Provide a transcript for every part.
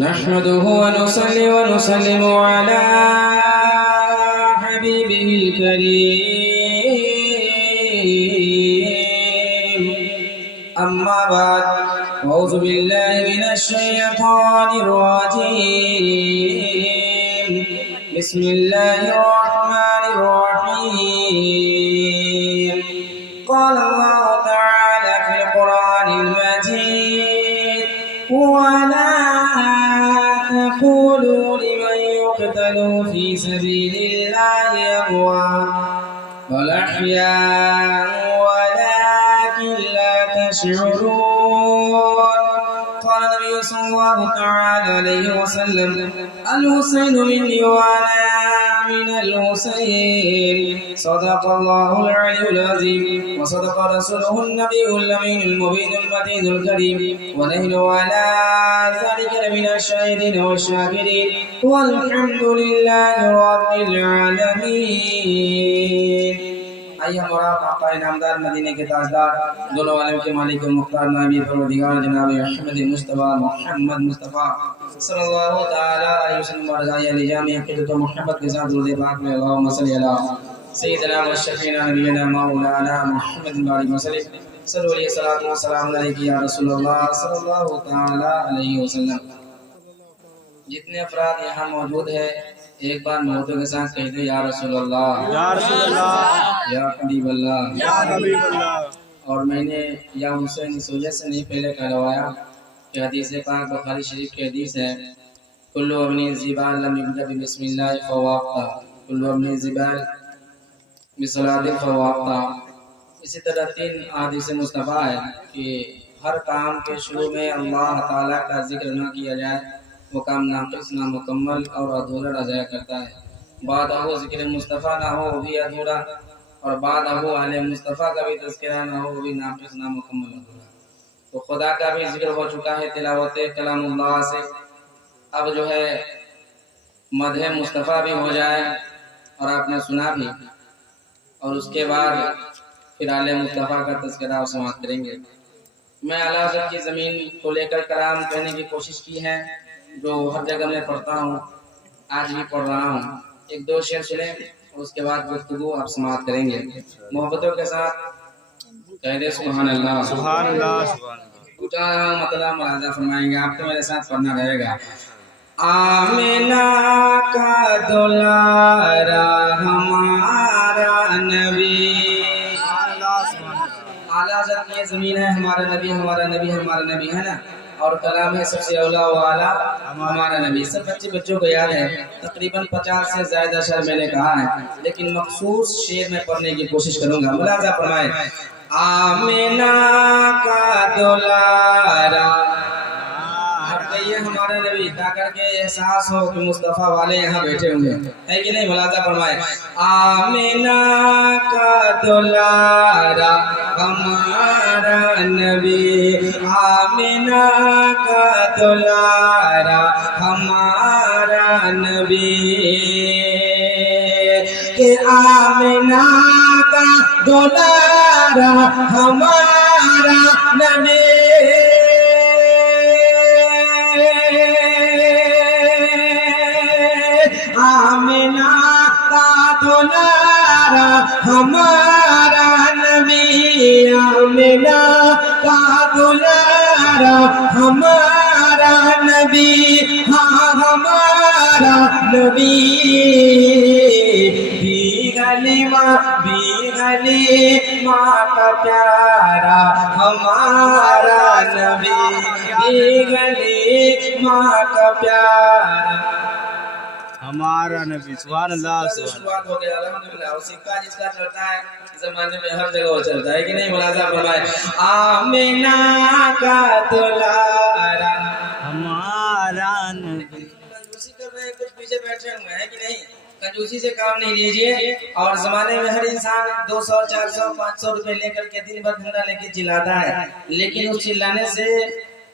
نحمده ونصلي ونسلم على حبيبه الكريم أما بعد أعوذ بالله من الشيطان الرجيم بسم الله الرحمن الرحيم قال الله تعالى في القرآن المجيد ولا تقولوا لمن يقتل في سبيل الله أموات بل أحياء ولكن لا تشعرون قال النبي صلى الله تعالى عليه وسلم الحسين مني وأنا من الحسين صدق الله العلي العظيم وصدق رسوله النبي الأمين المبين المتين الكريم ونحن على ذلك من الشاهدين والشاكرين والحمد لله رب العالمين. آئیے ہمارا آقا نامدار مدینے کے تاجدار دونوں عالم کے مالک و مختار نبی پروردگار جناب احمد مصطفیٰ محمد مصطفیٰ صلی اللہ تعالی علیہ وسلم ورضائی علی جامع عقیدت و محبت کے ساتھ درود پاک میں اللہم صلی علی سیدنا و شفینا نبینا مولانا محمد بارک وسلم صلی علیہ الصلوۃ والسلام علیک یا رسول اللہ صلی اللہ تعالی علیہ وسلم. جتنے افراد یہاں موجود ہیں ایک بار محبتوں کے ساتھ کہتے یا رسول اللہ یا رسول اللہ یا حبیب اللہ یا حبیب اللہ. اور میں نے یا حسین اس وجہ سے نہیں پہلے کہلوایا کہ حدیث پاک بخاری شریف کی حدیث ہے کلو ابنی زبال لم یبدأ بسم اللہ فواقتا کلو ابنی زبال بصلاۃ فواقتا. اسی طرح 3 احادیث مصطفیٰ ہے کہ ہر کام کے شروع میں اللہ تعالیٰ کا ذکر نہ کیا جائے وہ کام ناقص نامکمل اور ادھورا رہ جایا کرتا ہے. بعد ہو ذکر مصطفیٰ نہ ہو وہ بھی ادھورا اور بعد ہو اہل مصطفیٰ کا بھی تذکرہ نہ ہو وہ بھی ناقص نامکمل ادھورا. تو خدا کا بھی ذکر ہو چکا ہے تلاوت کلام اللہ سے. اب جو ہے مدح مصطفیٰ بھی ہو جائے اور آپ نے سنا بھی اور اس کے بعد پھر اہل مصطفیٰ کا تذکرہ اور سماعت کریں گے. میں اعلیٰ حضرت کی زمین کو لے کر کلام کہنے کی کوشش کی ہے جو ہر جگہ میں پڑھتا ہوں آج بھی پڑھ رہا ہوں. 1-2 شعر سنیں اور اس کے بعد گفتگو آپ سماعت کریں گے. محبتوں کے ساتھ کہہ دے سبحان اللہ سبحان اللہ سبحان اللہ. اٹھا مطلب ملاحظہ فرمائیں گے آپ تو میرے ساتھ پڑھنا رہے گا. آمنہ کا دلارا ہمارا نبی اعلیٰ حضرت کی زمین ہے ہمارا نبی ہے نا اور کلام ہے سب سے اولا و اعلیٰ ہمارا نبی. سب بچوں کو یاد ہے تقریباً 50 سے زائدہ شعر میں نے کہا ہے لیکن مخصوص شعر میں پڑھنے کی کوشش کروں گا. ملاحظہ فرمائیں آمنہ کا دلارا یہ ہمارا نبی تا کر کے احساس ہو کہ مصطفیٰ والے یہاں بیٹھے ہوئے ہے کہ نہیں. ملاحظہ فرمائیں آمنہ کا دلارا ہمارا نبی آمنہ کا دلارا ہمارا نبی کہ آمنہ کا دلارا ہمارا نبی آمنہ کا دلارا ہمارا نبی آمنہ کا دلارا ہمارا نبی ہاں ہمارا نبی. بھی گلی ماں کا پیارا ہمارا نبی بھی گلی ماں کا پیارا ہمارا نبی. سبحان اللہ شروعات ہو گیا الحمدللہ. اور سکہ جس کا چلتا ہے زمانے میں ہر جگہ وہ چلتا ہے کہ نہیں. ملاحظہ فرمائے آمنہ کا دلارا ہمارا نبی. کنجوسی کر رہے ہیں کچھ پیچھے بیٹھے ہوئے ہیں کہ نہیں. کنجوسی سے کام نہیں لیجئے. اور زمانے میں ہر انسان 200 400 500 روپے لے کر کے دن بھر دھندا لے کے چلاتا ہے لیکن اس چلانے سے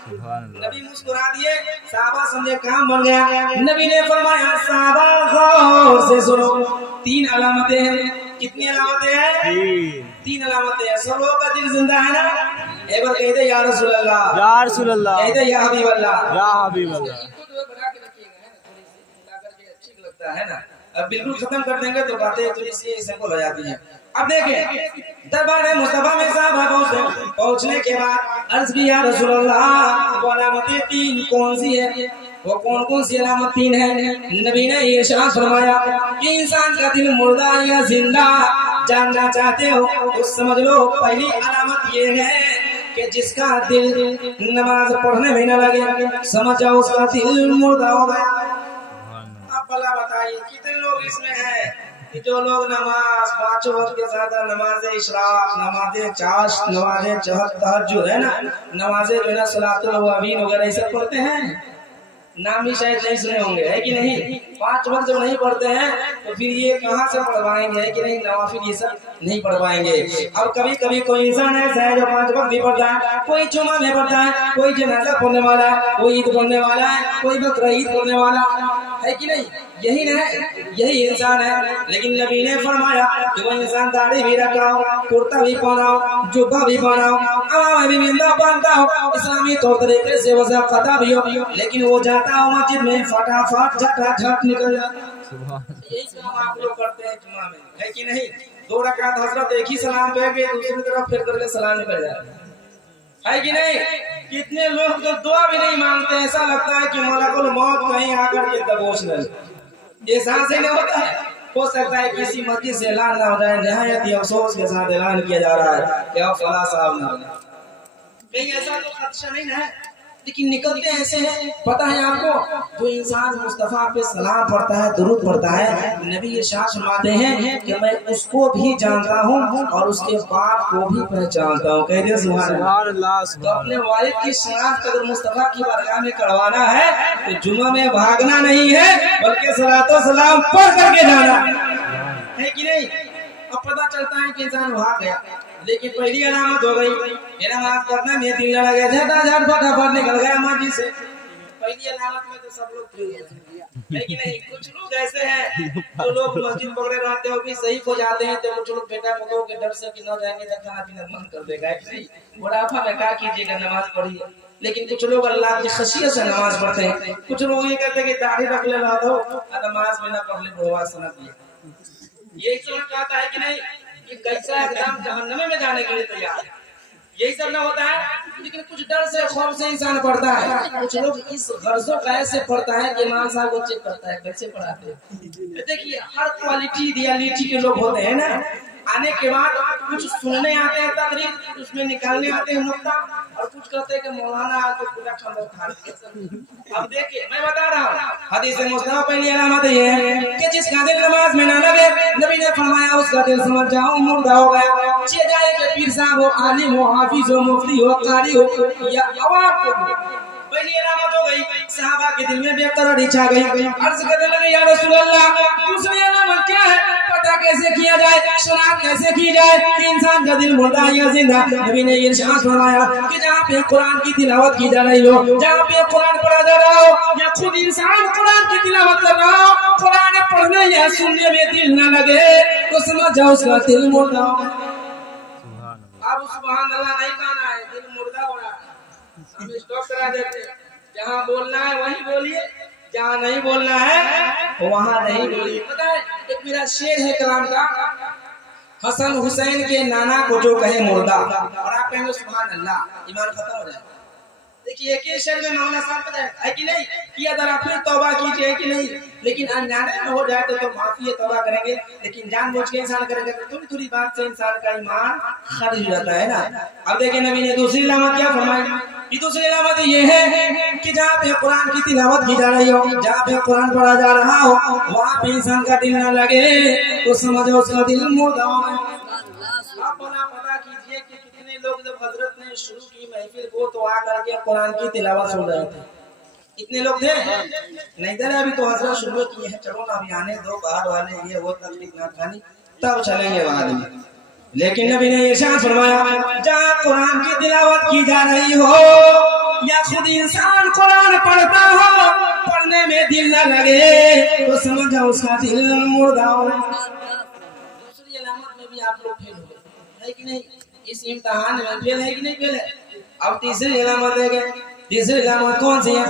سبحان اللہ نبی مسکرا دیے, صحابہ سمجھے کام بن گیا. نبی نے فرمایا صحابہ غور سے سنو, 3 علامتیں ہیں. کتنی علامتیں ہیں؟ 3 علامتیں ہیں. سب لوگوں کا دل زندہ ہے نا؟ ایک بار کہتے یا رسول اللہ, یا رسول اللہ, کہتے یا حبیب اللہ. یا حبیب اللہ. بڑھا کے رکھیے گا ہے نا, تھوڑی سی ملا کر کے اچھی لگتا ہے نا. اب بالکل ختم کر دیں گے تو باتیں تھوڑی سی سمپل ہو جاتی ہیں. اب دیکھیں دربار مصطفیٰ میں صحابہ پہنچنے کے بعد عرض کیا رسول اللہ وہ علامتیں 3 کون سی ہے؟ وہ کون سی علامت 3 ہے؟ نبی نے ارشاد فرمایا کہ انسان کا دل مردہ یا زندہ جاننا چاہتے ہو تو سمجھ لو پہلی علامت یہ ہے کہ جس کا دل نماز پڑھنے میں نہ لگے, سمجھ جاؤ اس کا دل مردہ ہو گیا. اب بھلا بتائیے کتنے لوگ اس میں ہیں کہ جو لوگ نماز 5 وقت کے زیادہ, نماز اشراق, نماز چاشت, نماز تہجد ہے نا, نماز جو ہے نا صلاۃ الاوابین وغیرہ یہ سب پڑھتے ہیں, نام بھی شاید نہیں سنے ہوں گے, ہے کہ نہیں؟ 5 وقت جب نہیں پڑھتے ہیں تو پھر یہ کہاں سے پڑھوائیں گے, ہے کہ نہیں؟ نوافل یہ سب نہیں پڑھوائیں گے. اور کبھی کبھی کوئی انسان ایسا ہے جو 5 وقت بھی پڑھتا ہے, کوئی جمعہ میں پڑھتا ہے, کوئی جنازہ پڑھنے والا ہے, کوئی عید پڑھنے والا ہے, کوئی بقرعید پڑھنے والا ہے کہ نہیں؟ یہی نہیں, یہی انسان ہے. لیکن نبی نے فرمایا کہ وہ انسان داڑھی بھی رکھا ہو, کرتا بھی پہنا ہو, جبہ بھی پہنا ہو, امامہ بھی بندہ باندھتا ہو, اسلامی طور طریقے سے وہ ضابطہ بھی ہو, لیکن وہ جاتا ہو مسجد میں فٹافٹ جھٹا جھٹ نکل جاتا. یہی کام آپ لوگ کرتے ہیں جمعہ میں, ہے کہ نہیں؟ 2 رکعت حضرت ایک ہی سلام پہ گئے, دوسری طرف پھر کر کے سلام نکل جاتا ہے کہ نہیں؟ کتنے لوگ تو دعا بھی نہیں مانگتے, ایسا لگتا ہے کہ ملک الموت کہیں آ کر کے دبوچ لے. احساس ہی نہیں ہوتا ہے. ہو سکتا ہے کسی مسجد سے اعلان نہ ہو جائے, نہایت ہی افسوس کے ساتھ اعلان کیا جا رہا ہے کہ آپ فلاں صاحب نہ, کہیں ایسا تو خدشہ نہیں ہے, لیکن نکلتے ایسے ہیں. پتہ ہے آپ کو جو انسان مصطفیٰ پہ سلام پڑھتا ہے, درود پڑھتا ہے, نبی ارشاد فرماتے ہیں کہ میں اس کو بھی جانتا ہوں اور اس کے باپ کو بھی پہچانتا ہوں. کہہ دے سبحان اللہ. تو اپنے والد کی شناخت اگر مصطفیٰ کی بارگاہ میں کروانا ہے تو جمعہ میں بھاگنا نہیں ہے بلکہ صلاۃ و سلام پڑھ کر کے جانا ہے کہ نہیں؟ اب پتہ چلتا ہے کہ انسان بھاگ گیا, لیکن پہلی علامت ہو گئی کہ نماز پڑھنے میں دل نہ لگے, جھٹا جھٹ فٹافٹ نکل گیا مسجد سے. پہلی علامت میں تو سب لوگ فیل ہوتے ہیں, لیکن نہیں کچھ لوگ ایسے ہیں جو لوگ مسجد پکڑے رہتے ہو بھی صحیح ہو جاتے ہیں, تو کچھ لوگ بیٹا پتوں کے ڈر سے کہ نہ جائیں گے تو کھانا پینا بند کر دے گا. بڑھاپا میں کیا کیجیے گا, نماز پڑھیے. لیکن کچھ لوگ اللہ کی خشیت سے نماز پڑھتے ہیں. کچھ لوگ یہ کہتے ہیں کہ داڑھی رکھ لے رہا دو, نماز میں نہ پڑھ لے بڑھوا سنت دیا. یہی سب کہتا ہے کہ نہیں کہ کیسا ایک جہنم میں جانے کے لیے تیار ہے, یہی سب نہ ہوتا ہے. لیکن کچھ ڈر سے خوف سے انسان پڑھتا ہے. کچھ لوگ اس غرض و قیاس سے پڑھتا ہے کہ امام صاحب کو چیک کرتا ہے کیسے پڑھاتے ہیں. دیکھیے ہر کوالٹی ریالٹی کے لوگ ہوتے ہیں نا, آنے کے بعد کچھ سننے آتے ہیں تقریر, اس میں نکالنے آتے ہیں نقطہ, اور کچھ کہتے ہیں کہ مولانا آ کے پورا کھانا کھا لیا. اب دیکھیے میں بتا رہا ہوں, حدیث مصطفیٰ پہلی علامت یہ ہے کہ جس کا دل نماز میں نہ لگے, نبی نے فرمایا اس کا دل سمجھ جاؤ مردہ ہو گیا. چاہے جائے کہ پیر صاحب ہو, عالم ہو, حافظ ہو, مفتی ہو, قاری ہو یا عوام ہو. پہلی علامت ہو گئی, صحابہ کے دل میں بے قراری چھا گئی. عرض کرنے لگے یا رسول اللہ دوسری علامت کیا ہے, پتہ کیسے کیا جائے, شناخت کیسے کی جائے کہ انسان کا دل مردہ یا زندہ؟ نبی نے ارشاد فرمایا کہ جہاں پہ قرآن کی تلاوت کی جا رہی ہو, جہاں پہ قرآن پڑھا جا رہا ہو, یا خود انسان قرآن کی تلاوت کر رہا ہو, قرآن پڑھنے یا سننے میں دل نہ لگے تو سمجھ جاؤ اس کا دل مردہ ہو. اب سبحان اللہ نہیں کہنا ہے, دل مردہ ہو رہا ہے. ہم اسٹاپ کرا دیتے ہیں, جہاں بولنا ہے وہیں بولیے, جہاں نہیں بولنا ہے وہاں نہیں بولیے. پتہ ہے ایک میرا شعر ہے کلام کا, حسن حسین کے نانا کو جو کہے مردہ, اور آپ کہیں گے سبحان اللہ, ایمان ختم ہو جائے. دیکھیے ایک ہی شعر میں معاملہ صاف ہے کہ نہیں, کیا ذرا پھر توبہ کیجیے کہ نہیں. لیکن انجانے میں ہو جائے تو معافی ہے, توبہ کریں گے. لیکن جان بوجھ کے انسان کرے گا تو تھوڑی تھوڑی بات سے انسان کا ایمان خارج ہو جاتا ہے نا. اب دیکھیں نبی نے دوسری علامت کیا فرمائی, یہ دوسری علامت یہ ہے کہ جہاں پہ قرآن کی تلاوت کی جا رہی ہو, جہاں پہ قرآن پڑھا جا رہا ہو, وہاں پہ انسان کا دل نہ لگے تو سمجھو اس کا دل مردہ ہو. آپ پتا کیجئے کہ کتنے لوگ جب حضرت نے شروع کی محفل کو تو آ کر کے قرآن کی تلاوت سن رہے تھے. کتنے لوگ تھے؟ نہیں تھے. ابھی تو حضرت شروع کیے ہیں, چلو نا ابھی آنے دو, باہر والے یہ وہ تکلیف نہ کھانی, تب چلیں گے بعد میں. لیکن نبی نے ارشاد فرمایا جہاں قرآن کی تلاوت کی جا رہی ہو یا خود انسان قرآن پڑھتا ہو پڑھنے میں دل نہ لگے تو سمجھا اس کا دل مردہ ہو. دوسری علامت میں بھی آپ لوگ فیل ہو گئے ہے کہ نہیں؟ اس امتحان میں فیل ہے کہ نہیں فیل ہے؟ اب تیسری علامت ہے کہ تیسری علامت کون سی ہے؟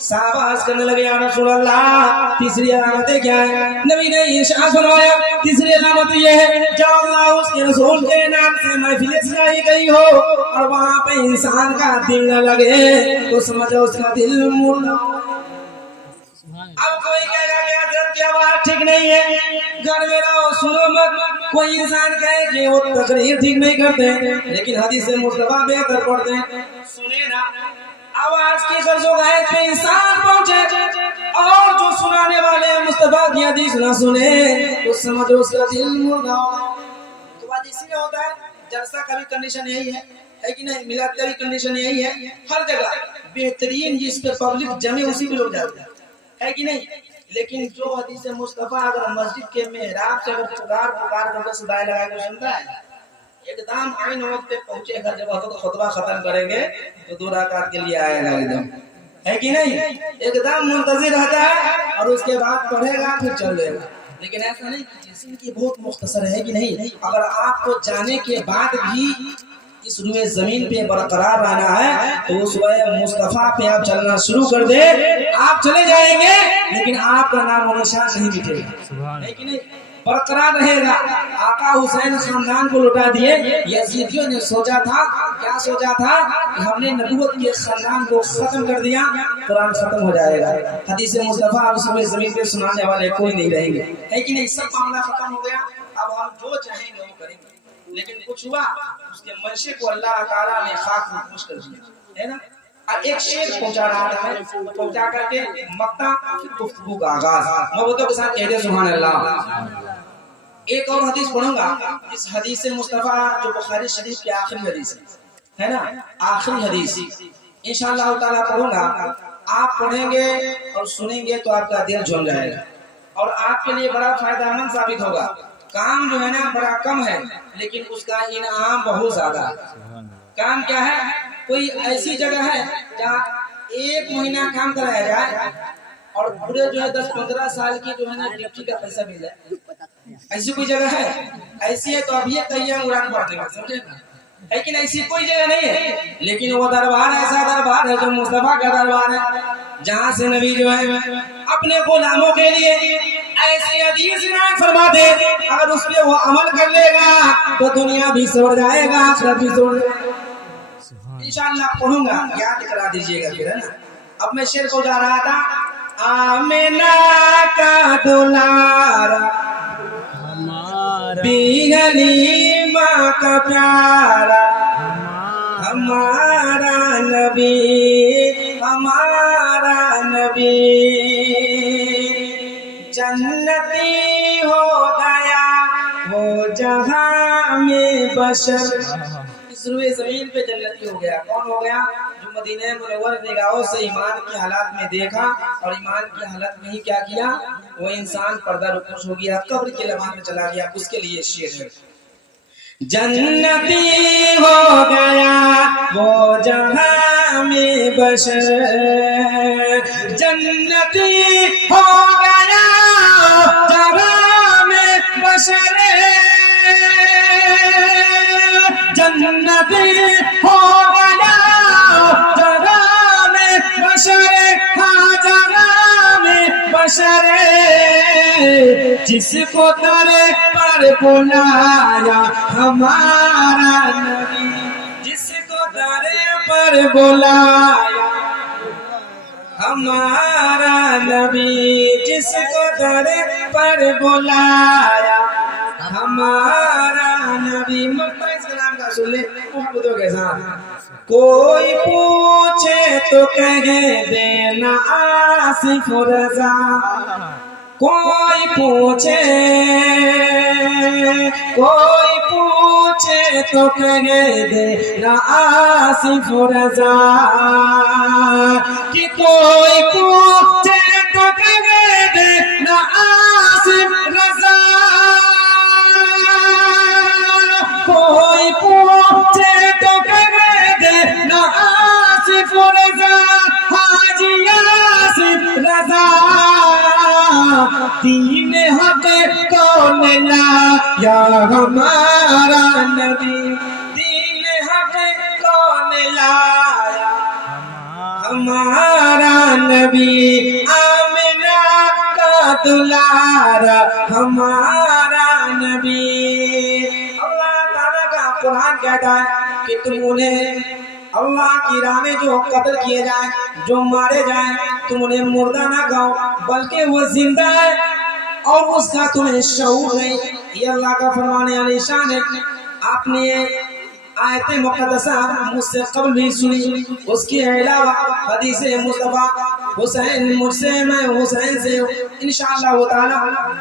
صحابہ عرض کرنے لگے یا رسول اللہ تیسری علامت کیا ہے؟ نبی نے ارشاد فرمایا تیسری علامت یہ ہے جب اللہ اس کے رسول کے نام سے محفل سجائی گئی ہو اور وہاں پہ انسان کا دل نہ لگے تو سمجھو اس کا دل مردہ. اب کوئی کہے گا کہ حضرت کی آواز ٹھیک نہیں ہے گھر میں رہو سنو مت. کوئی انسان کہے کہ وہ تقریر ٹھیک نہیں کرتے لیکن حدیث مصطفیٰ بہتر پڑھتے ہیں. سنے نا آواز کی غرض و غایت پہ انسان پہنچے اور جو سنانے والے مصطفیٰ کی حدیث نہ سنے تو سمجھو اس کا دل مردہ ہو. تو آج اسی میں ہوتا ہے جلسہ کا بھی کنڈیشن یہی ہے کہ نہیں؟ میلاد کا بھی کنڈیشن یہی ہے. ہر جگہ بہترین جس پہ پبلک جمع اسی پہ لوگ جاتے ہیں کہ نہیں؟ لیکن جو حدیث مصطفیٰ اگر مسجد کے محراب سے اگر پکار کر صدائے لگا کے سنتا ہے ایک دم عین وقت پہ پہنچے گا جب حضرت خطبہ ختم کریں گے تو 2 رکعت کے لیے آئے گا ایک دم ہے کہ نہیں؟ ایک دم منتظر رہتا ہے اور اس کے بعد پڑھے گا پھر چل دے گا. لیکن ایسا نہیں کہ جسم کی بہت مختصر ہے کہ نہیں؟ اگر آپ کو جانے کے بعد بھی اس روئے زمین پہ برقرار رہنا ہے تو اس روئے مصطفیٰ پہ آپ چلنا شروع کر دے. آپ چلے جائیں گے لیکن آپ کا نام و نشان نہیں مٹے گا ہے کہ نہیں؟ برقرار رہے گا. آقا حسین خاندان کو لٹا دیے. یزیدیوں نے سوچا تھا کیا سوچا تھا کہ ہم نے نبوت کے خاندان کو ختم کر دیا قرآن ختم ہو جائے گا. حدیث مصطفیٰ اب صبح زمین پہ سنانے والے کوئی نہیں رہیں گے ہے کہ نہیں؟ سب معاملہ ختم ہو گیا. اب ہم جو چاہیں گے وہ کریں گے. لیکن کچھ ہوا اس کے منشے کو اللہ تعالیٰ نے خاک میں پوچھ کر دیا ہے نا. ایک شیر پہنچا رہا تھا میں پہنچا کر کے مکہ پھر گفتگو کا آغاز محبتوں کے ساتھ کہتے سبحان اللہ. ایک اور حدیث پڑھوں گا. اس حدیث مصطفیٰ جو بخاری شریف کی آخری حدیث ہے نا آخری حدیث انشاءاللہ تعالیٰ پڑھوں گا. آپ پڑھیں گے اور سنیں گے تو آپ کا دل جھوم جائے گا اور آپ کے لیے بڑا فائدہ مند ثابت ہوگا. کام جو ہے نا بڑا کم ہے لیکن اس کا انعام بہت زیادہ ہے. کام کیا ہے؟ کوئی ایسی جگہ ہے جہاں 1 مہینہ کام کرایا جائے اور پورے جو ہے 10-15 سال کی جو ہے نا ڈیوٹی کا پیسہ مل جائے. ایسی کوئی جگہ ہے؟ ایسی ہے تو اب یہ کہیے قرآن پڑھنے کا سمجھے نا. لیکن ایسی کوئی جگہ نہیں ہے. لیکن وہ دربار ایسا دربار ہے جو مصطفیٰ کا دربار ہے جہاں سے نبی جو ہے اپنے غلاموں کے لیے ایسی حدیث عنایت فرما دے اگر اس پہ وہ عمل کر لے گا تو دنیا بھی سور جائے گا آخرت بھی سور جائے گا. انشاءاللہ پڑھوں گا یاد کرا دیجئے گا پھر ہے نا. اب میں شعر کو جا رہا تھا آمینہ کا دلارا بی حلیمہ کا پیارا ہمارا نبی جنتی ہو گیا وہ جہاں میں بشر. اس روئے زمین پہ جنتی ہو گیا. کون ہو گیا؟ جو مدینہ منور نگاہوں سے ایمان کی حالات میں دیکھا اور ایمان کی حالت میں ہی کیا کیا وہ انسان پردہ رکوش ہو گیا قبر کے لمحات میں چلا گیا. اس کے لیے شعر ہے جنتی ہو گیا وہ جہاں میں بشر جنتی ہو گیا جہاں میں بشر جنتی ہو گیا جہاں میں بشر ہاں جہاں میں بشر جس کو ترے پر بلایا ہمارا نبی جس کو ترے پر بلایا ہمارا نبی جس کو ترے پر بلایا ہمارا نبی. اس کے نام کا سن لے محبتوں کے ساتھ. کوئی پوچھے تو کہہ دینا آصف رضا کوئی پوچھے تو کہہ دینا آصف رضا کہ کوئی پوچھے تو کہہ دینا آصف رضا کوئی پوچھے تو کہہ دینا آصف رضا دین حق کون لایا ہمارا نبی دین حق کون لایا ہمارا نبی آمنہ کا دلارا ہمارا نبی اللہ تعالیٰ کا قرآن کہتا ہے کہ تم انہیں اللہ کی راہ میں جو قتل کیے جائیں جو مارے جائیں تم انہیں مردہ نہ کہو بلکہ وہ زندہ ہے اور اس کا تمہیں شعور نہیں یہ اللہ کا فرمان علی شان ہے آپ نے آیت مقدسہ مجھ سے قبل بھی سنی اس کے علاوہ حدیث مصطفیٰ حسین مجھ سے میں حسین سے انشاءاللہ تعالی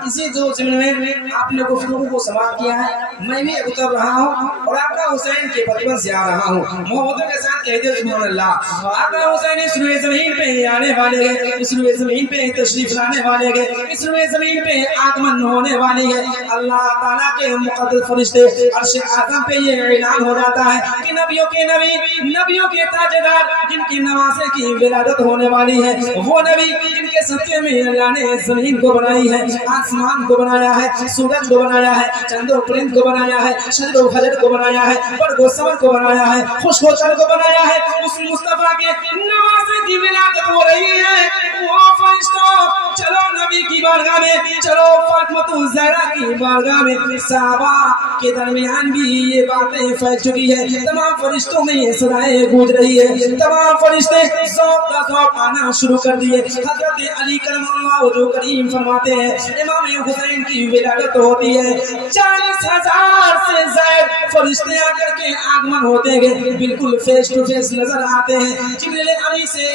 اسی دو ضمن میں آپ نے گفتگو کو سماعت کیا ہے میں بھی اتر رہا ہوں اور آقا حسین کے بچپن سے آ رہا ہوں محبتوں کے ساتھ کہتے سبحان اللہ آقا حسین اس روئے زمین پہ آنے والے گئے اس روئے زمین پہ تشریف لانے والے گئے اس روئے زمین پہ آگمن ہونے والے گئے اللہ تعالیٰ کے مقدس فرشتے عرش اعظم پہ یہ اعلان ہو جاتا ہے کہ نبیوں کے نبی نبیوں کے تاجدار جن کی نواسے کی ولادت ہونے والی ہے وہ نبی جن کے صدقے میں اللہ نے زمین کو بنائی ہے آسمان کو بنایا ہے سورج کو بنایا ہے چند و پرند کو بنایا ہے شجر و حجر کو بنایا ہے برگ و سمن کو بنایا ہے خشک و تر کو بنایا ہے اس مصطفیٰ کے نواسے کی ولادت ہو رہی ہے وہ فرشتوں چلو نبی کی بارگاہ میں چلو فاطمہ الزہرا کی بارگاہ میں صحابہ کے درمیان بھی یہ باتیں پھیل چکی ہے تمام فرشتوں میں یہ صدائیں گونج رہی ہے تمام فرشتے ذوق کا ذوق آنا شروع کر دیے حضرت علی کرم اللہ وجہ کریم فرماتے ہیں امام حسین کی ولادت ہوتی ہے 40,000 سے زائد فرشتے آ کر کے آگمن ہوتے گئے بالکل فیس ٹو فیس نظر آتے ہیں جبریل امین سے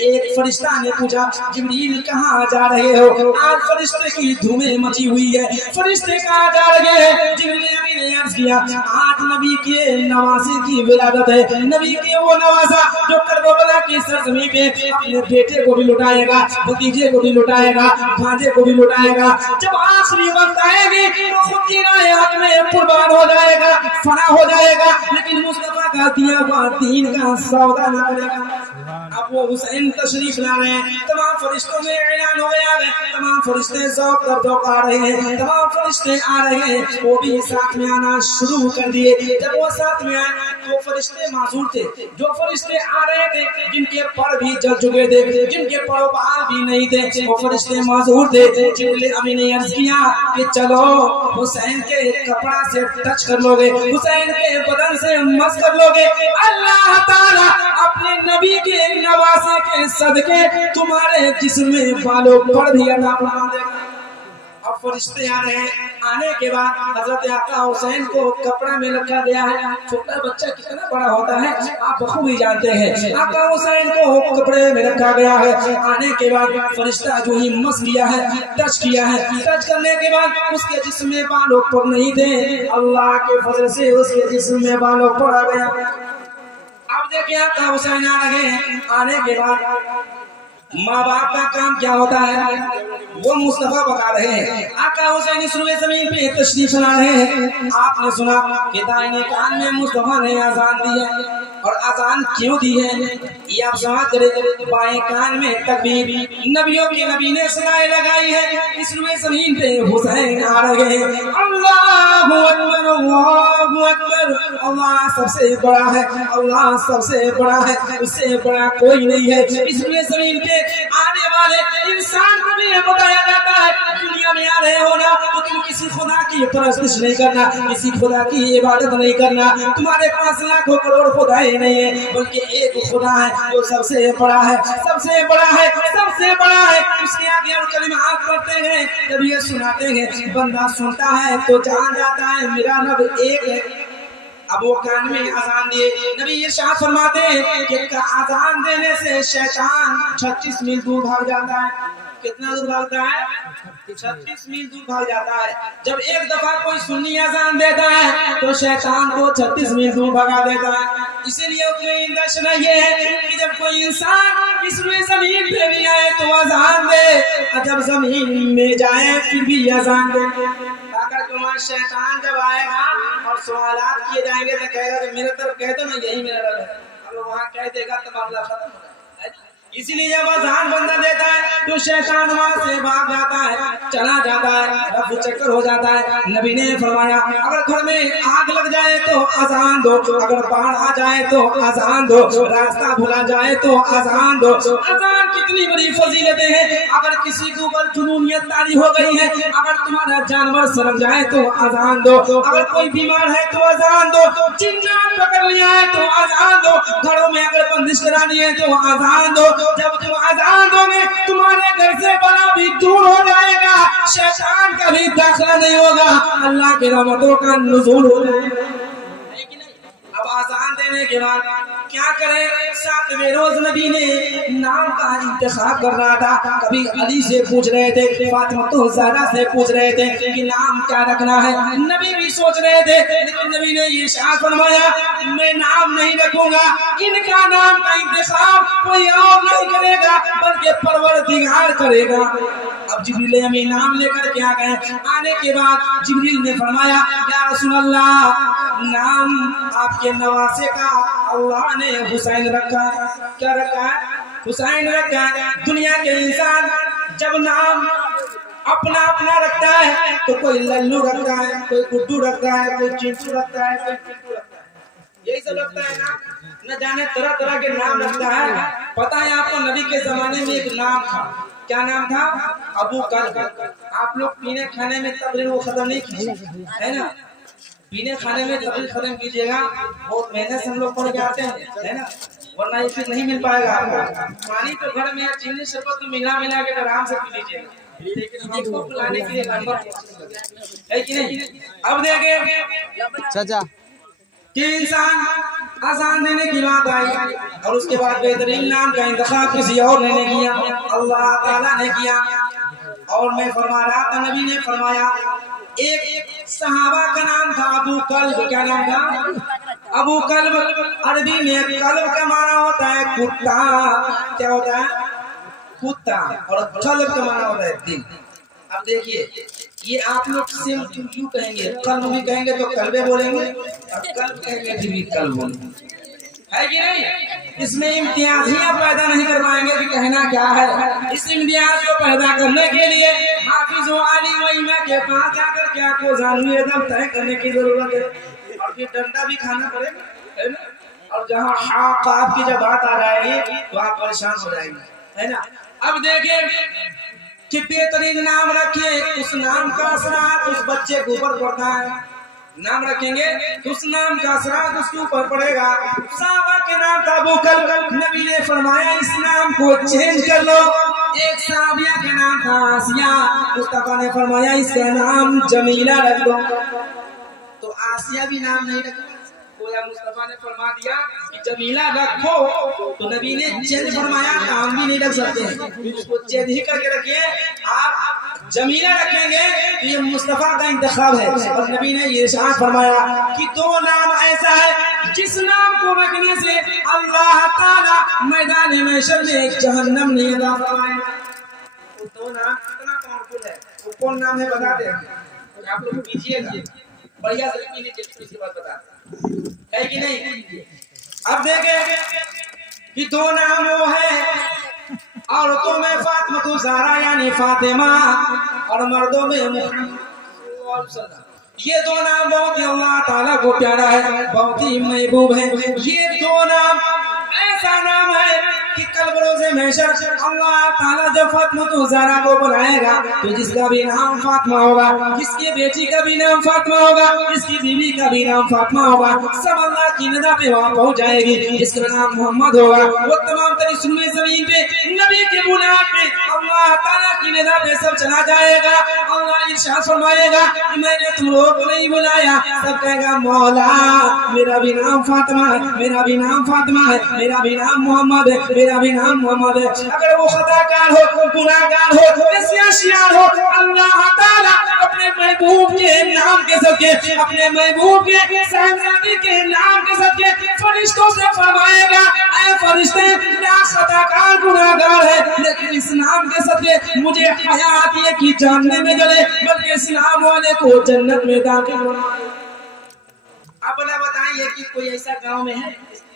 ایک فرشتہ نے پوچھا جبریل کہاں جا رہے ہو آج فرشتے کی دھومیں مچی ہوئی ہے فرشتے کہاں جا رہے ہیں جبریل امین نے عرض کیا آج نبی کے نواسے کی ولادت ہے نبی کے وہ نواسا جو کربلا کی سرزمین پہ اپنے بیٹے کو بھی لٹائے گا بھتیجے کو بھی لٹائے گا بھانجے کو بھی لٹائے گا جب آخری وقت آئے گی تو خود کی راہ حق میں قربان ہو جائے گا فنا ہو جائے گا لیکن مصطفیٰ کا دیا ہوا دین کا سودا نہ کرے گا اب وہ حسین تشریف لا رہے ہیں تمام فرشتوں میں اعلان ہو گیا ہے تمام فرشتے ذوق در ذوق آ رہے ہیں تمام فرشتے آ رہے ہیں وہ بھی ساتھ میں آنا شروع کر دیے جب وہ ساتھ میں آئے تو فرشتے معذور تھے جو فرشتے آ رہے تھے جن کے پر بھی جل چکے تھے جن کے پر بال بھی نہیں تھے وہ فرشتے معذور تھے جبریل امین نے عرض کیا کہ چلو حسین کے کپڑا سے ٹچ کر لو گے حسین کے بدن سے مس کر لو گے اللہ تعالی اپنے نبی کے نواسے کے صدقے تمہارے جسم میں بالوں پر بھی عطا فرما دے گا اب فرشتے آ رہے ہیں آنے کے بعد حضرت آقا حسین کو کپڑا میں رکھا گیا ہے چھوٹا بچہ کتنا بڑا ہوتا ہے آپ بخوبی جانتے ہیں آقا حسین کو کپڑے میں رکھا گیا ہے آنے کے بعد فرشتہ جو ہی مس کیا ہے ٹچ کیا ہے ٹچ کرنے کے بعد اس کے جسم میں بالوں پر نہیں تھے اللہ کے فضل سے اس کے جسم میں بالوں پر آ گیا اب دیکھیں آقا حسین آ رہے ہیں آنے کے بعد ماں باپ کا کام کیا ہوتا ہے وہ مصطفیٰ بتا رہے ہیں آقا حسین اس روئے زمین پہ تشریف لا رہے ہیں آپ نے سنا کہ دائیں کان میں مصطفیٰ نے اذان دی ہے اور اذان کیوں دی ہے یہ آپ سمجھ کریں بائیں کان میں تکبیر نبیوں کے نبی نے صدائیں لگائی ہے اس روئے زمین پہ حسین آ رہے ہیں اللہ اکبر اللہ اکبر اللہ سب سے بڑا ہے اللہ سب سے بڑا ہے اس سے بڑا کوئی نہیں ہے اس روئے زمین پہ آنے والے انسان کو بھی یہ بتایا جاتا ہے دنیا میں آ رہے ہو نا تو تم کسی خدا کی پرستش نہیں کرنا کسی خدا کی عبادت نہیں کرنا تمہارے پاس لاکھوں کروڑ خدا ہی نہیں ہے بلکہ ایک خدا ہے جو سب سے بڑا ہے سب سے بڑا ہے سب سے بڑا ہے اس کے آگے اور کلمات پڑھتے ہیں جب یہ سناتے ہیں بندہ سنتا ہے تو جان جاتا ہے میرا رب ایک ہے اب وہ کان میں اذان دیے نبی ارشاد فرماتے ہیں کہ اذان دینے سے شیطان 36 میل دور بھاگ جاتا ہے کتنا دور بھاگتا ہے 36 میل دور بھاگ جاتا ہے جب ایک دفعہ کوئی سنی اذان دیتا ہے تو شیطان کو 36 میل دور بھگا دیتا ہے اسی لیے اپنے دشنا یہ ہے کہ جب کوئی انسان اس روئے زمین پہ بھی آئے تو اذان دے جب زمین میں جائے پھر بھی اذان دے اگر تمہارا شیطان جب آئے گا اور سوالات کیے جائیں گے تو کہے گا کہ میرے طرف کہہ دو نا یہی میرا رب ہے اگر وہاں کہہ دے گا تو معاملہ ختم ہو جائے گا اسی لیے جب اذان بندہ دیتا ہے تو شیطان وہاں سے بھاگ جاتا ہے، چلا جاتا ہے، رفو چکر ہو جاتا ہے۔ نبی نے فرمایا اگر گھر میں آگ لگ جائے تو اذان دو، اگر باڑھ آ جائے تو اذان دو، راستہ بھلا جائے تو اذان دو۔ اذان کتنی بڑی فضیلتیں ہیں۔ اگر کسی کے اوپر جنونیت طاری ہو گئی ہے، اگر تمہارا جانور سرک جائے تو اذان دو، اگر کوئی بیمار ہے تو اذان دو، جنات پکڑ لیا ہے تو اذان دو، گھروں میں اگر بندش کرانی ہے تو اذان دو۔ جب تم اذان دو گے تمہارے گھر سے بلا بھی دور ہو جائے گا، شیطان کا بھی داخلہ نہیں ہوگا، اللہ کی رحمتوں کا نزول ہو جائے گا۔ اب اذان دینے کے بعد کیا کرے؟ 7ویں روز نبی نے نام کا انتخاب کر رہا تھا۔ کبھی علی سے پوچھ رہے تھے، فاطمہ زہرا سے پوچھ رہے تھے کہ نام کیا رکھنا ہے، نبی بھی سوچ رہے تھے، لیکن نبی نے یہ ارشاد فرمایا میں نام نہیں رکھوں گا، ان کا نام کا انتخاب کوئی اور نہیں کرے گا بلکہ پروردگار کرے گا۔ اب جبریل امین نام لے کر کے آ گئے۔ آنے کے بعد جبریل نے فرمایا یا رسول اللہ نام آپ کے نواسے کا اللہ نے حسین رکھا ہے۔ کیا رکھا ہے؟ حسین رکھا ہے۔ دنیا کے انسان جب نام اپنا اپنا رکھتا ہے تو کوئی للو رکھتا ہے، کوئی گڈو رکھتا ہے، کوئی چنٹو رکھتا ہے، کوئی پنٹو رکھتا ہے، یہی سب رکھتا ہے نا، نہ جانے طرح طرح کے نام رکھتا ہے۔ پتہ ہے آپ کو نبی کے زمانے میں ایک نام تھا، کیا نام تھا؟ ابو کلب۔ آپ لوگ پینے کھانے میں تقریر وہ ختم نہیں کیجیے، ہے نا، پینے کھانے میں تقریر ختم کیجیے گا، بہت محنت سے ہم لوگ پڑھ کے آتے ہیں، ہے نا، ورنہ یہ پھر نہیں مل پائے گا آپ کو۔ پانی تو گھر میں چینی شربت ملا ملا کے آرام سے پی لیجیے گا، لیکن ہم کو پلانے کے لیے نمبر ہے کہ نہیں؟ اب دیکھیں چچا کہ انسان اذان دینے کی بات آئی اور اس کے بعد بہترین نام کا انتخاب کسی اور نے نہیں کیا، اللہ تعالیٰ نے کیا۔ اور میں فرما رہا تھا نبی نے فرمایا ایک صحابہ کا نام تھا ابو کلب۔ کیا نام تھا؟ ابو کلب۔ عربی میں کلب کا معنی ہوتا ہے کتا۔ کیا ہوتا ہے؟ کتا۔ اور کلب کا معنی ہوتا ہے دل۔ اب دیکھیے یہ آپ لوگ سیم کیوں کہیں گے، قلب بھی کہیں گے تو کلبے بولیں گے اور قلب کہیں گے بھی قلب بولیں گے، ہے کہ نہیں؟ اس میں امتیازیاں پیدا نہیں کر پائیں گے کہ کہنا کیا ہے۔ اس امتیاز کو پیدا کرنے کے لیے حافظ و عالم و امام کے پاس جا کر کے آپ کو ضروری ادب طے کرنے کی ضرورت ہے، اور پھر ڈنڈا بھی کھانا پڑے گا، ہے نا، اور جہاں حق آپ کی جب بات آ رہے گی تو آپ پریشان ہو جائیں گے، ہے نا۔ اب دیکھیں کہ بہترین نام رکھے، اس نام کا اثرات اس بچے کے اوپر پڑتا ہے۔ نام رکھیں گے تو اس نام کا اثرات اس کے اوپر پڑے گا۔ صحابہ کے نام تھا ابو کلب، نبی نے فرمایا اس نام کو چینج کر لو۔ ایک صحابیہ کا نام تھا آسیہ، مصطفیٰ نے فرمایا اس کا نام جمیلہ رکھ دو۔ تو آسیہ بھی نام نہیں رکھا، گویا مصطفیٰ نے فرما دیا کہ جمیلہ رکھو، تو نبی نے چینج فرمایا نام بھی نہیں رکھ سکتے ہیں، اس کو چینج ہی کر کے رکھیے۔ آپ جمیلہ رکھیں گے تو یہ مصطفیٰ کا انتخاب ہے، اور نبی نے یہ ارشاد فرمایا کہ 2 نام ایسا ہے جس نام کو رکھنے سے اللہ تعالیٰ میدان محشر میں ایک جہنم نہیں عطا فرمائے۔ وہ 2 نام کتنا پاورفل ہے، وہ کون نام ہے بتا دیں، آپ لوگ کیجیے گا، بڑھیا سے کیجیے، اس کے بعد بتا دیں، ہے کہ نہیں۔ اب دیکھیں کہ 2 نام وہ ہے، عورتوں میں فاطمہ زہرا یعنی فاطمہ، اور مردوں میں محمد۔ یہ 2 نام بہت ہی اللہ تعالیٰ کو پیارا ہے، بہت ہی محبوب ہے۔ یہ 2 نام ایسا نام ہے کہ کل بروز محشر اللہ تعالیٰ جب فاطمہ زہرا کو بنائے گا تو جس کا بھی نام فاطمہ ہوگا، جس کی بیٹی کا بھی نام فاطمہ ہوگا، جس کی بیوی کا بھی نام فاطمہ ہوگا، سب اللہ کی ندا پہ وہاں پہنچ جائے گی۔ جس کا نام محمد ہوگا وہ تمام تری سنوے زمین پہ نبی کے بنیاد پہ اللہ تعالیٰ کی ندا پہ سب چلا جائے گا۔ اللہ ارشاد فرمائے گا کہ میں نے تم لوگوں کو نہیں بلایا، سب کہے گا مولا میرا بھی نام فاطمہ ہے، میرا بھی نام فاطمہ ہے، میرا بھی نام محمد ہے، میرا بھی نام محمد ہے۔ اگر وہ خطا کار ہو، گناہ گار ہو، نسیان ہو، اللہ تعالیٰ اپنے محبوب کے نام کے صدقے، اپنے محبوب کے صاحبزادی کے نام کے صدقے فرشتوں سے فرمائے گا اے فرشتے میں خطا کار گناہ گار ہے، لیکن اس نام کے صدقے مجھے حیات یہ کی جاننے میں جلے بلکہ اس نام والے کو جنت میں داخل ہونا۔ اب بتائیے کہ کوئی ایسا گاؤں میں ہے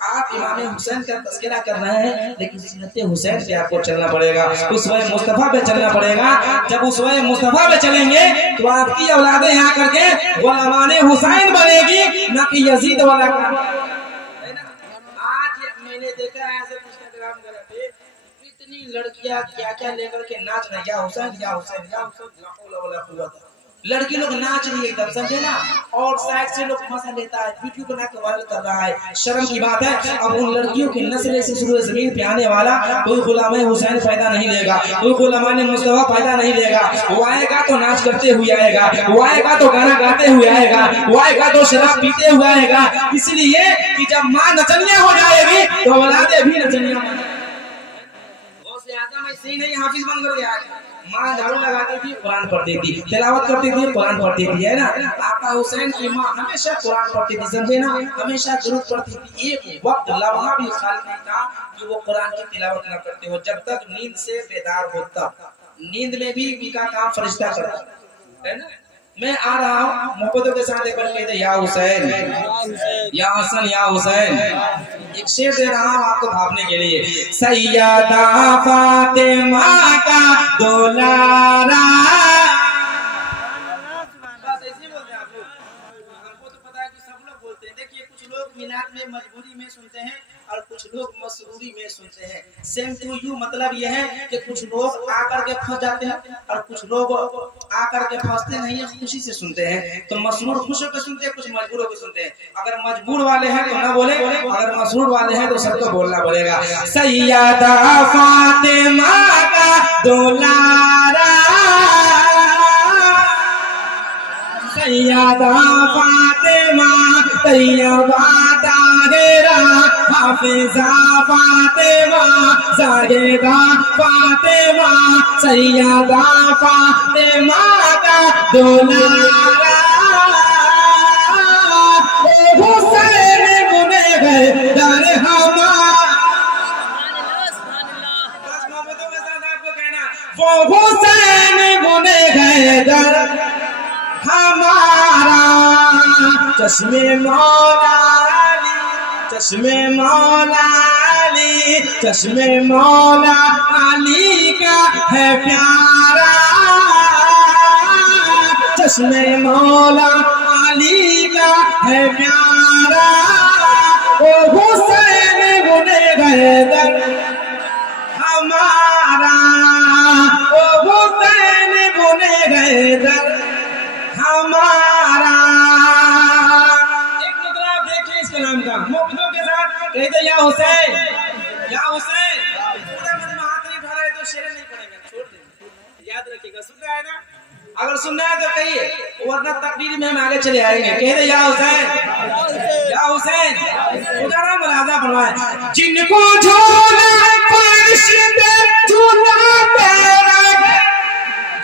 آپ امام حسین کا تذکرہ کر رہے ہیں لیکن سیرت حسین پہ آپ کو چلنا پڑے گا، اسوہ مصطفیٰ پہ چلنا پڑے گا۔ جب اسوہ مصطفیٰ پہ چلیں گے تو آپ کی اولادیں یہاں کر کے غلامان حسین بنے گی، نہ کہ یزید والا کام۔ آج میں نے دیکھا ہے ایسے انسٹاگرام پہ اتنی لڑکیاں کیا کیا لے کر کے ناچ رہی، یا حسین یا حسین یا حسین، لا حول ولا قوت۔ لڑکی لوگ ناچ رہی ہے ایک دم، سمجھے نا، اور سائڈ سے لوگ مزہ لیتا ہے، ویڈیو بنا کے وائرل کر رہا ہے۔ شرم کی بات ہے۔ اب ان لڑکیوں کی نسل سے شروع زمین پہ آنے والا کوئی غلام حسین پیدا نہیں لے گا، کوئی غلامان مصطفیٰ پیدا نہیں لے گا۔ وہ آئے گا تو ناچ کرتے ہوئے آئے گا، وہ آئے گا تو گانا گاتے ہوئے آئے گا، وہ آئے گا تو شراب پیتے ہوئے آئے گا۔ اس لیے کہ جب ماں نچنیا ہو جائے گی تو اولادیں بھی نچنیا بن جائیں گی۔ غوث اعظم ایسے ہی نہیں حافظ بن کر گیا، ماں جھاڑو لگاتی تھی قرآن پڑھتی تھی، تلاوت کرتی تھی قرآن پڑھتی تھی، ہے نا۔ آقا حسین کی ماں ہمیشہ قرآن پڑھتی تھی، سمجھے نا، ہمیشہ درود پڑھتی تھی۔ ایک وقت لمحہ بھی خالی نہیں تھا کہ وہ قرآن کی تلاوت نہ کرتے ہو، جب تک نیند سے بیدار ہوتا۔ نیند میں بھی ان کا کام فرشتہ کرتا ہے نا۔ میں آ رہا ہوں محبتوں کے ساتھ ایک بار کہتے یا حسین یا حسن یا حسین، ایک شعر دے رہا ہوں آپ کو بھاپنے کے لیے۔ سیدہ فاطمہ کا دولارا، بس ایسے ہی بولتے ہیں آپ لوگ، ہم کو تو پتا ہے کہ سب لوگ بولتے ہیں۔ دیکھیے کچھ لوگ میلاد میں مجبوری میں سنتے ہیں اور کچھ لوگ مسروری میں سنتے ہیں۔ سیم ٹو یو، مطلب یہ ہے کہ کچھ لوگ آ کر کے پھنس جاتے ہیں اور کچھ لوگ آ کر کے پھنستے نہیں ہیں، خوشی سے سنتے ہیں۔ تو مسرور خوش ہو کے سنتے ہیں، کچھ مجبور ہو کے سنتے ہیں۔ اگر مجبور والے ہیں تو نہ بولے، اگر مسرور والے ہیں تو سب کو بولنا پڑے گا۔ سیدہ فاطمہ کا دولارا، سیدہ فاطمہ طیبہ طاہرہ، حافظہ فاطمہ زاہدہ فاطمہ، سیدہ فاطمہ کا دولارا، حسین بنے گئے در ہمارا۔ وہ حسین بنے گئے در ہمارا، چشم مولا علی، چشم مولا علی، چشم مولا علی کا ہے پیارا، چشم مولا علی کا ہے پیارا، او حسین بنے گئے در ہمارا، او حسین بنے گئے در ہمارا۔ ایک نظر آپ دیکھیں اس کلام کا، محبتوں کے ساتھ کہتے یا حسین یا حسین۔ پورا مجمع ہاتھ نہیں اٹھا رہے تو شعر نہیں پڑھیں گے، چھوڑ دیں، یاد رکھیے گا۔ سننا ہے نا؟ اگر سننا ہے تو کہیے، ورنہ تقریر میں ہم آگے چلے آئیں گے۔ کہتے یا حسین یا حسین، ادھر ملاحظہ فرمائیں۔ جن کو جھولا فرشتے جھولاتے رہے،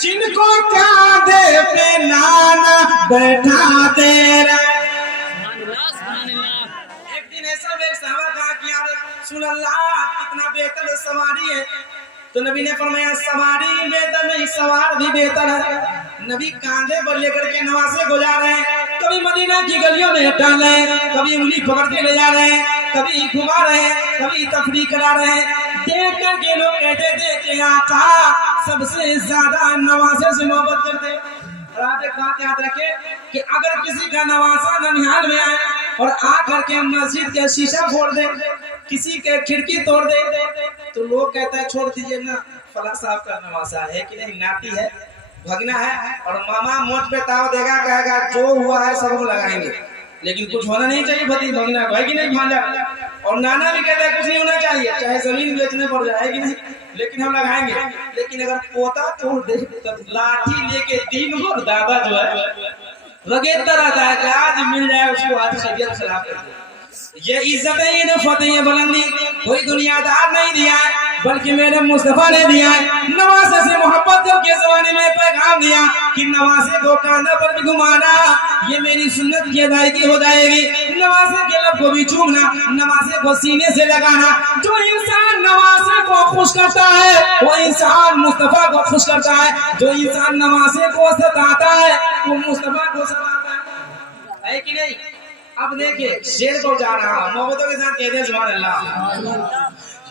جن کو کاندھے پہ نانا بیٹھاتے رہے۔ ایک دن ایسا ایک صحابہ کہا کہ یا رسول اللہ کتنا بہتر سواری ہے، تو نبی نے فرمایا سواری بہتر نہیں، سوار بھی بہتر ہے۔ نبی کاندھے پر لے کر کے نوازے کو جا رہے ہیں، کبھی مدینہ کی گلیوں میں ڈال رہے ہیں، کبھی انگلی پکڑ کے لے جا رہے ہیں، کبھی گھما رہے ہیں، کبھی تفریح کرا رہے ہیں۔ دیکھ کر کے لوگ کہتے تھے کہ آقا سب سے زیادہ نوازے سے محبت کرتے۔ اور آپ ایک بات یاد رکھیں کہ اگر کسی کا نوازا ننھیال میں آئے اور آ کر کے مسجد کے شیشہ پھوڑ دے، کسی کے کھڑکی توڑ دے، تو لوگ کہتا ہے چھوڑ دیجئے نا، فلاں صاحب کا نوازا ہے کہ نہیں، ناتی ہے، بھگنا ہے، اور ماما موت پہ تاؤ دے گا، کہے گا جو ہوا ہے سب ہم لگائیں گے، لیکن کچھ ہونا نہیں چاہیے بھتی بھگنا کو، ہے کہ نہیں بھانجا؟ اور نانا بھی کہتا ہے کچھ نہیں ہونا چاہیے، چاہے زمین بیچنے پڑ جائے گی نہیں، لیکن ہم لگائیں گے۔ لیکن اگر پوتا توڑ دے تو لاٹھی لے کے دین بھر دادا جو ہے وگیتا رہتا ہے کہ آج مل جائے اس کو، آج شریعت خلاف کر دے۔ یہ عزتیں، یہ نفعتیں، یہ بلندی کوئی دنیا دار نہیں دیا ہے، بلکہ میرے مصطفیٰ نے دیا ہے۔ نوازے سے محبت کر کے زمانے میں پیغام دیا کہ نوازے کو کاندھا پر بھی گھمانا، یہ میری سنت کی ادائیگی ہو جائے گی۔ نوازے کے لب کو بھی چومنا، نوازے کو سینے سے لگانا۔ جو انسان نوازے کو خوش کرتا ہے وہ انسان مصطفیٰ کو خوش کرتا ہے، جو انسان نوازے کو ستاتا ہے وہ مصطفیٰ کو ستاتا ہے کہ نہیں؟ اب دیکھیں شیر کو جا رہا محبتوں کے ساتھ کہتے ہیں سبحان اللہ.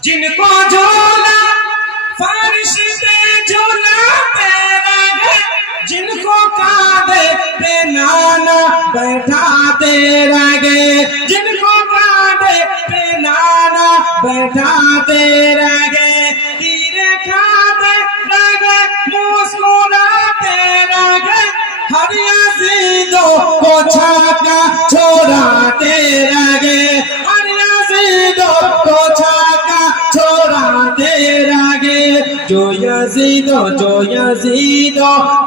جن کو جھولا فرشتے جھولاتے رہے, جن کو کاندھے پہ نانا بیٹھاتے رہے, جن کو کاندھے پہ نانا بیٹھاتے رہے, تیرے کھاتے رہے مسکراتے رہے, ہر یزیدوں کو چھاکا چھوڑاتے رہے, ہر یزیدوں کو چھاکا چھوڑاتے رہے. جو یزیدوں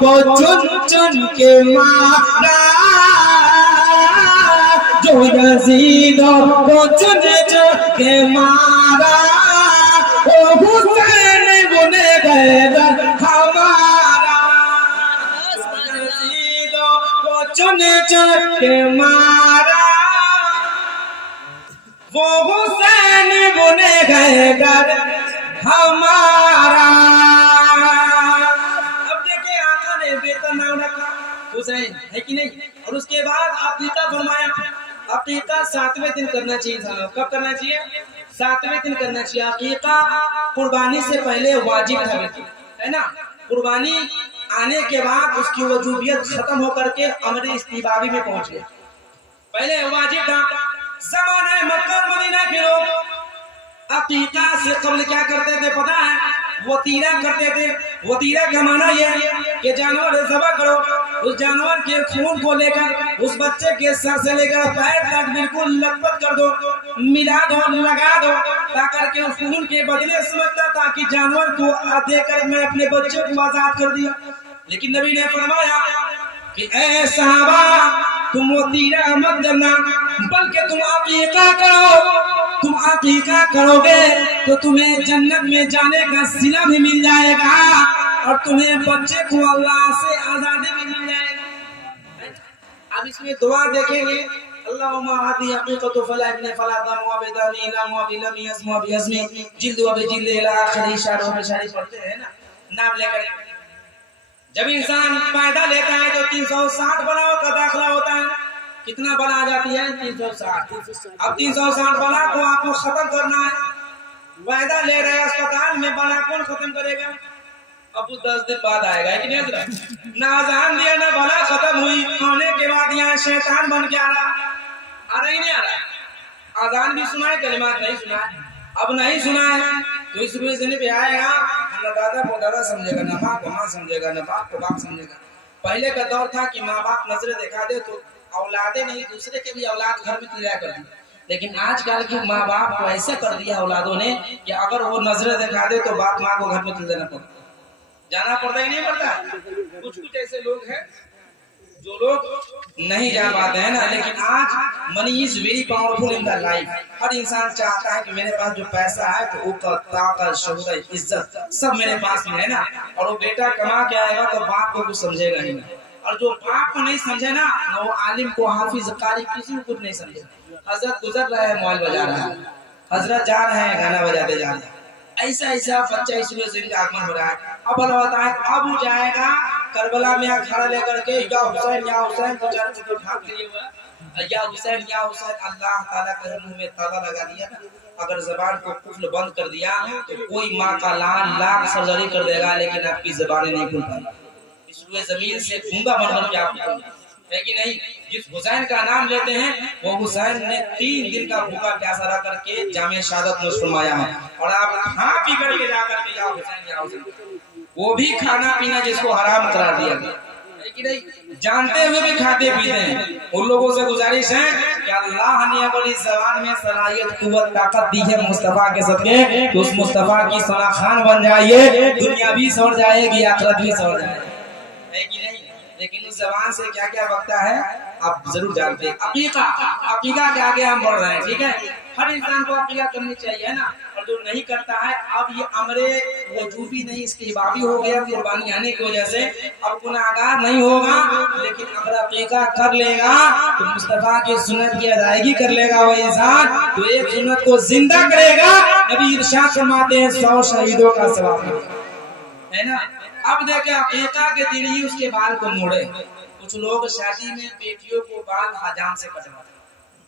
کو چن چن کے مارا, جو یزیدوں کو چن چن کے مارا, او حسین گنہگار ہمارا. یزیدوں کو چن چن کے مارا, وہ حسین گنہگار ہمارا. اب دیکھیں آقا نے بیٹا نام رکھا حسین, ہے کہ نہیں؟ اور اس کے بعد عقیقہ فرمایا. عقیقہ 7ویں دن کرنا چاہیے تھا. کب کرنا چاہیے؟ 7ویں دن کرنا چاہیے. عقیقہ قربانی سے پہلے واجب تھا, ہے نا. قربانی آنے کے بعد اس کی وجوبیت ختم ہو کر کے امر استحبابی میں پہنچ گئے. پہلے واجب تھا. زمانہ مکہ اور مدینہ کے لوگ عقیقہ سے قبل کیا کرتے تھے پتہ ہے؟ وطیرہ کرتے تھے. وطیرہ کا معنی یہ ہے کہ جانور ذبح کرو, اس جانور کے خون کو لے کر اس بچے کے سر سے لے کر پیر تک بالکل لطپت کر دو, ملا دو, لگا دو, تاکہ کہ اس خون کے بدلے سمجھتا تاکہ جانور کو دے کر میں اپنے بچے کو آزاد کر دیا. لیکن نبی نے فرمایا کہ اے صحابہ تم وطیرہ مت کرنا, بلکہ تم عقیقہ کرو. تم عقیقہ کرو گے تو تمہیں جنت میں جانے کا صلہ بھی مل جائے گا, اور تمہیں بچے کو اللہ سے آزادی بھی مل جائے گا. اب اس میں دعا دیکھیں گے, اللہم آتی عقیقت فلا ابن فلا دم و بدانی لم و بلم یسم و بیسمی جلد و بجلد الاخری شاروں میں شاری پڑھتے ہیں نا نام لے کر. جب انسان پیدا لیتا ہے تو 360 بلاؤں کا داخلہ ہوتا ہے. کتنا بلا آ جاتی ہے؟ 360. اب 360 بلا کو آپ کو ختم کرنا ہے. وعدہ لے رہے اسپتال میں, بلا کون ختم کرے گا؟ اب 10 دن بعد آئے گا کہ نہیں حضرت؟ نہ اذان دیا نہ بلا ختم ہوئی, ہونے کے بعد یہاں شیطان بن کے آ رہا ہی نہیں آ رہا. اذان بھی سنا ہے, کلمات نہیں سنا ہے. اب نہیں سنا ہے تو اس روز دن پہ آئے گا, نہ دادا کو دادا سمجھے گا, نہ ماں کو ماں سمجھے گا, نہ باپ کو باپ سمجھے گا. پہلے کا دور تھا کہ ماں باپ نظر دکھا دے تو اولادیں نہیں دوسرے کے بھی اولاد گھر میں تلایا کر دی. لیکن آج کل کے ماں باپ کو ایسا کر دیا اولادوں نے کہ اگر وہ نظر دکھا دے تو باپ ماں کو گھر میں تل دینا پڑتا, جانا پڑتا ہی نہیں پڑتا. کچھ ایسے لوگ ہیں جو لوگ نہیں جا پاتے ہیں نا. لیکن آج money is very powerful in the life. ہر انسان چاہتا ہے کہ میرے پاس جو پیسہ ہے تو اوقات, طاقت, شہرت, عزت سب میرے پاس میں ہے نا. اور وہ بیٹا کما کے آئے گا تو باپ کو کچھ سمجھے گا ہی نہیں. اور جو باپ کو نہیں سمجھے نا, نہ وہ عالم کو, حافظ, قاری, کسی کو کچھ نہیں سمجھے. حضرت گزر رہا ہے موبائل بجا رہا ہے, حضرت جا رہے ہیں گانا بجاتے جا رہے ہیں. ایسا بچہ اس میں زندگی آگمن ہو رہا ہے. اب اللہ بتائے اب وہ جائے گا کربلا میں کھڑا لے کر کے یا حسین تو چار کو ڈھاک لیے ہوا, یا حسین اللہ تعالیٰ کے منہ میں تالا لگا دیا. اگر زبان کو قفل بند کر دیا تو کوئی ماں کا لاکھ سرجری کر دے گا لیکن آپ کی زبانیں نہیں کھل پائیں. اس روئے زمین سے گونگا بن کر کے آپ کو ہے کہ نہیں. جس حسین کا نام لیتے ہیں وہ حسین نے 3 دن کا بھوکا پیاسا رہ کر کے جامع شہادت نوش فرمایا ہے. اور آپ کھا پی کر کے جا کر کے یا حسین, وہ بھی کھانا پینا جس کو حرام قرار دیا گیا ہے کہ نہیں, جانتے ہوئے بھی کھاتے پیتے ہیں. ان لوگوں سے گزارش ہے کہ اللہ نے اگر اس زبان میں صلاحیت, قوت, طاقت دی ہے مصطفیٰ کے صدقے تو اس مصطفیٰ کی ثنا خان بن جائیے. دنیا بھی سور جائے گی, آخرت بھی سور جائے گی, ہے کہ نہیں. لیکن اس زبان سے کیا کیا بکتا ہے آپ ضرور جانتے ہیں. عقیقہ کے آگے ہم بڑھ رہے ہیں, ٹھیک ہے. ہر انسان کو عقیقہ کرنی چاہیے نا. اور جو نہیں کرتا ہے اب یہ امر وجوبی نہیں استحبابی ہو گیا قربانی آنے کی وجہ سے. اب گناہگار نہیں ہوگا, لیکن اگر عقیقہ کر لے گا تو مصطفیٰ کی سنت کی ادائیگی کر لے گا. وہ انسان تو ایک سنت کو زندہ کرے گا. نبی ارشاد فرماتے ہیں 100 شہیدوں کا ثواب ہے نا. اب دیکھیں عقیقہ کے دن ہی اس کے بال کو موڑے. کچھ لوگ شادی میں بیٹیوں کو بال حجام سے کٹواتے,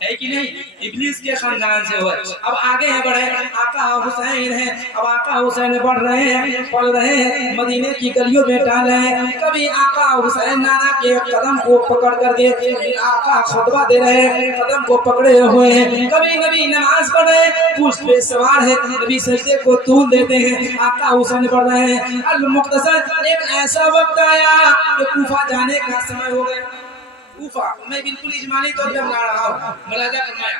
ہے کہ نہیں؟ ابلیس کے خاندان سے ہوئے. اب آگے ہیں بڑھے, آقا حسین ہیں. اب آقا حسین بڑھ رہے ہیں, پڑھ رہے ہیں, مدینے کی گلیوں میں ڈال رہے ہیں. کبھی آقا حسین نانا کے قدم کو پکڑ کر کے آقا خطبہ دے رہے ہیں, قدم کو پکڑے ہوئے ہیں. کبھی نبی نماز پڑھ رہے ہیں, پوچھ پہ سوار ہے, نبی سجدے کو طول دیتے ہیں, آقا حسین پڑھ رہے ہیں. المختصر ایک ایسا وقت آیا کہ کوفہ جانے کا سمے ہو گیا. کوفہ میں بالکل اجمالی طور پر بتا رہا ہوں, ملاحظہ فرمایا.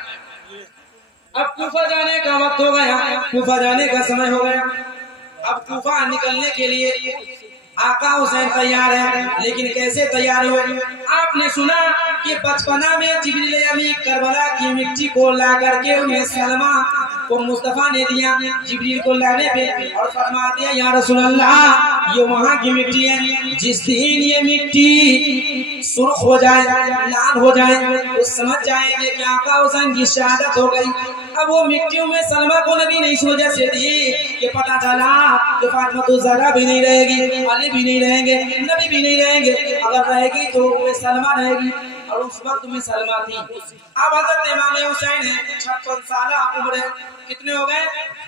اب کوفہ جانے کا وقت ہو گیا, کوفہ جانے کا سمے ہو گیا. اب کوفہ نکلنے کے لیے آقا حسین تیار ہے, لیکن کیسے تیار ہوئے؟ آپ نے سنا کہ بچپنا میں جبریل امین کربلا کی مٹی کو لا کر کے انہیں سلمہ کو مصطفیٰ نے دیا. جبریل کو لانے پہ اور فرما دیا یا رسول اللہ یہ وہاں کی مٹی ہے, جس دن یہ مٹی سرخ ہو جائے, لال ہو جائے, تو سمجھ جائیں گے کہ آقا حسین کی شہادت ہو گئی. اب وہ مٹیوں میں سلمہ کو نبی نے اس وجہ سے دی کہ پتہ چلا کہ فاطمہ الزہرا بھی نہیں رہے گی, علی بھی نہیں رہیں گے, نبی بھی نہیں رہیں گے. اگر رہے گی تو وہ سلمہ رہے گی, اور اس وقت میں سلمہ تھی. اب حضرت امام حسین ہے, 56 سالہ عمر ہے. کتنے ہو گئے؟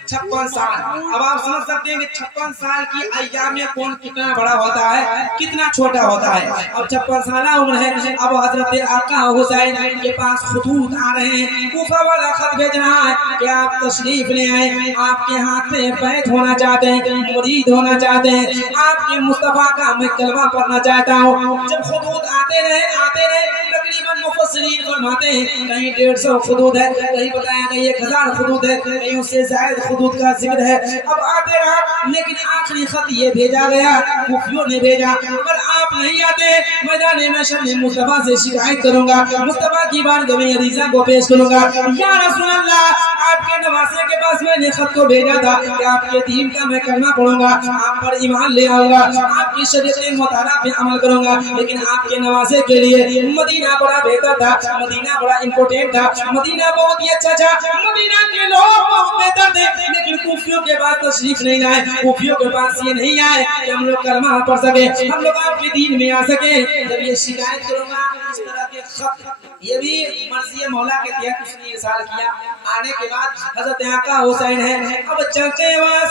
56 سال. اب آپ سمجھ سکتے ہیں کہ 56 سال کی ایام میں کون کتنا بڑا ہوتا ہے, کتنا چھوٹا ہوتا ہے. اب 56 سالہ عمر ہے. اب حضرت آقا حسین کے پاس خطوط آ رہے ہیں, کوفہ والا خط بھیج رہا ہے کہ آپ تشریف لے آئے, آپ کے ہاتھ میں بیعت ہونا چاہتے ہیں, مرید ہونا چاہتے ہیں, آپ کے مصطفیٰ کا میں کلمہ پڑھنا چاہتا ہوں. جب خطوط آتے رہے تقریباً مفسرین فرماتے ہیں کہیں 150 خطوط ہے, کہیں بتایا گیا 1000 خطوط ہے, کہیں اس سے زائد خطوط کا ذکر ہے. اب آتے رہا, لیکن آخری خط یہ بھیجا گیا, کوفیوں نے بھیجا, اگر آپ نہیں آتے میدان محشر میں مصطفیٰ سے شکایت کروں گا, مصطفیٰ کی بارگاہ میں عریضہ کو پیش کروں گا. یا رسول اللہ آپ کے نواسے کے پاس میں نے خط کو بھیجا تھا کہ آپ کے دین کا میں کلمہ پڑھوں گا, آپ پر ایمان لے آؤں گا, آپ کی شریعت مطالعہ پہ عمل کروں گا, لیکن آپ کے نواسے کے لیے مدینہ بڑا بہتر تھا, مدینہ بڑا امپورٹنٹ تھا, مدینہ بہت ہی اچھا تھا, مدینہ کے لوگ بہت بہتر تھے, لیکن کوفیوں کے پاس تشریف نہیں آئے, کوفیوں کے پاس یہ نہیں آئے کہ ہم لوگ کلمہ پڑھ سکے, ہم لوگ آپ کے دین میں آ سکے. جب یہ شکایت کروں گا اس طرح کے خط, یہ بھی مرضی مولا کے تحت اس نے ارسال کیا. آنے کے بعد حضرت آقا حسین ہے, اب چلتے ہیں وہاں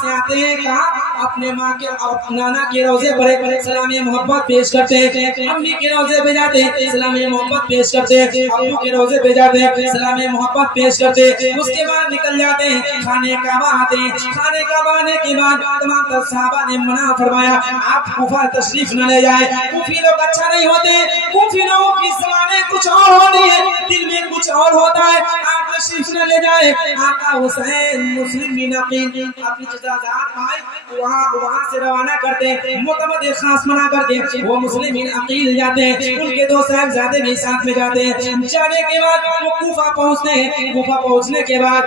سے آتے ہیں, کہاں اپنے ماں کے نانا کے روضے پر سلام محبت پیش کرتے ہیں, امی کے روضے پہ جاتے ہیں سلام محبت پیش کرتے ہیں, ابو کے روضے پہ جاتے ہیں سلام محبت پیش کرتے ہیں. اس کے بعد نکل جاتے ہیں, خانے کعبہ آتے ہیں. خانے کعبہ آنے کے بعد تمام تر صحابہ نے منع فرمایا آپ کوفہ تشریف نہ لے جائیں, کوفی لوگ اچھا نہیں ہوتے, کوفی لوگوں کی زبانیں کچھ اور ہوتی ہے, دل میں کچھ اور ہوتا ہے, آپ تشریف نہ لے جائیں. آقا حسین مسلم بن عقیل اپنی جزازات بھائی وہاں سے روانہ کرتے ہیں, معتمد خاص منع کرتے, وہ مسلم بن عقیل جاتے ہیں, ان کے 2 صاحبزادے بھی ساتھ میں جاتے ہیں. جانے کے بعد وہ کوفہ پہنچتے ہیں. کوفہ پہنچنے کے بعد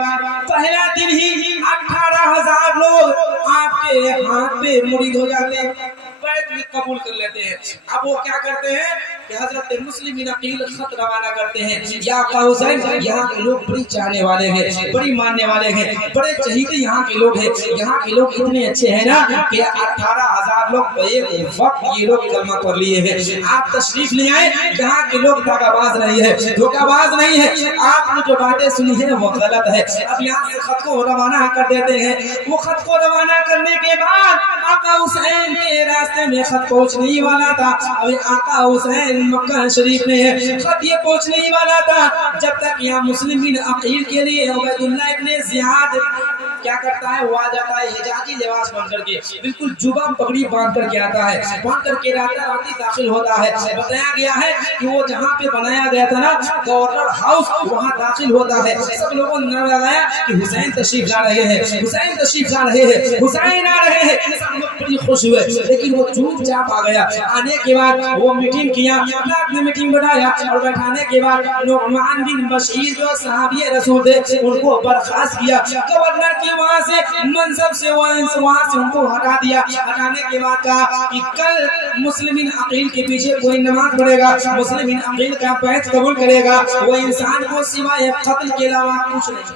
پہلا دن ہی 18,000 لوگ آپ کے ہاتھ پہ مرید ہو جاتے ہیں, بیعت بھی قبول کر لیتے ہیں. اب وہ کیا کرتے ہیں کہ حضرت مسلم بن عقیل خط روانہ کرتے ہیں, یا آقا حسین یہاں کے لوگ بڑی چاہنے والے ہیں, بڑی ماننے والے ہیں, بڑے چہیتے یہاں کے لوگ ہیں, یہاں کے لوگ اتنے اچھے ہیں نا کہ 18,000 لوگ ایک وقت یہ لوگ کلمہ پڑھ لیے ہیں. آپ تشریف لے آئے, یہاں کے لوگ دھوکہ باز نہیں ہے, دھوکہ باز نہیں ہے, آپ نے جو باتیں سنی ہے وہ غلط ہے. اب یہاں سے خط کو روانہ کر دیتے ہیں. وہ خط کو روانہ کرنے کے بعد آقا حسین کے راستے میں خط پہنچنے ہی والا تھا. ابھی آقا حسین مکہ شریف میں ہے, خط یہ پہنچنے ہی والا تھا, جب تک یہاں مسلم بن عقیل کے لیے عبید اللہ ابن زیاد کیا کرتا ہے, وہ آ جاتا ہے حجازی لباس پہن کر کے, بالکل جبہ پگڑی باندھ کر کے آتا ہے, باندھ کر کے راتی داخل ہوتا ہے. بتایا گیا ہے کہ وہ جہاں پہ بنایا گیا تھا نا گورنر ہاؤس, وہاں داخل ہوتا ہے. سب لوگوں نے نعرہ لگایا کہ حسین تشریف لا رہے ہیں, حسین تشریف لا رہے ہیں, حسین آ رہے ہیں. سب لوگ بڑی خوش ہوئے, لیکن وہ چوپ چاپ آ گیا. آنے کے بعد وہ میٹنگ کیا, اپنے میٹنگ بنایا, اور بیٹھانے کے بعد نعمان بن بشیر جو صحابی رسول تھے ان کو برخاست کیا. گورنر کی وہاں سے منصب سے وہاں سے ان کو ہٹا دیا. ہٹانے کے بعد کہا کہ کل مسلم بن عقیل کے پیچھے کوئی نماز پڑھے گا, مسلم بن عقیل کا بیعت قبول کرے گا, وہ انسان کو سوائے قتل کے علاوہ کچھ نہیں.